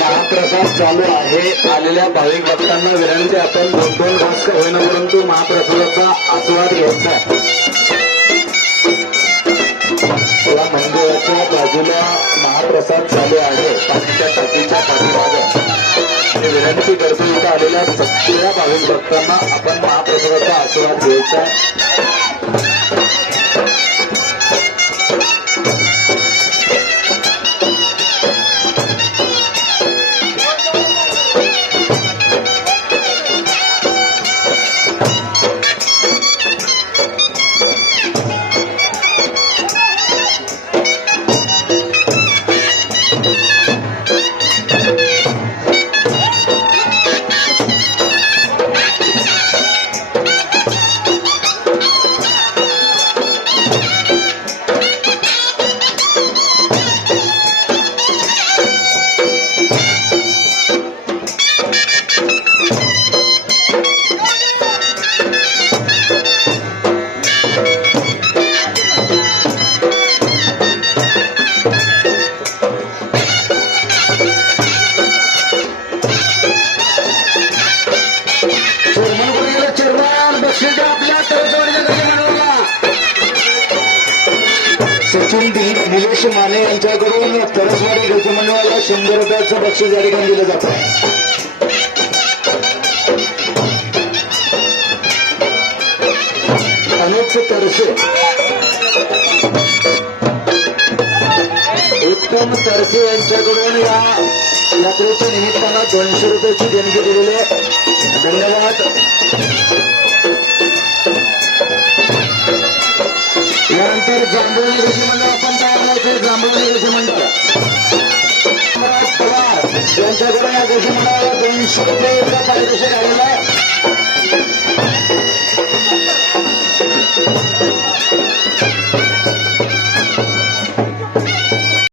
महाप्रसाद चालू आहे. आलेल्या भाविक भक्तांना विनंती, आपण 2-2 घास का होईना परंतु महाप्रसादाचा आस्वाद घ्यायचा. या मंदिराच्या बाजूला महाप्रसाद चालू आहे. पाण्याच्या टाकीच्या पाठीमागे विनंती करतो, इथं आलेल्या सगळ्या भाविक भक्तांना आपण महाप्रसादाचा आस्वाद घ्यायचा. सचिन निलेश माने यांच्याकडून तरसवाडी गजमंडळाला 100 रुपयाचं बक्षीस या ठिकाणी दिलं जात आहे. अनेक तरसे, उत्तम तरसे यांच्याकडून या यात्रेच्या निमित्तानं 200 रुपयाची देणगी दिलेली आहे. धन्यवाद. यानंतर जांभूळ निवेशी मंडळ आपण तयार करायचे. जांभूळ निवेशी मंडळ पवार यांच्याकडे या कृषी मंडळाला 200 रुपये पारितोषिक आलेलं आहे.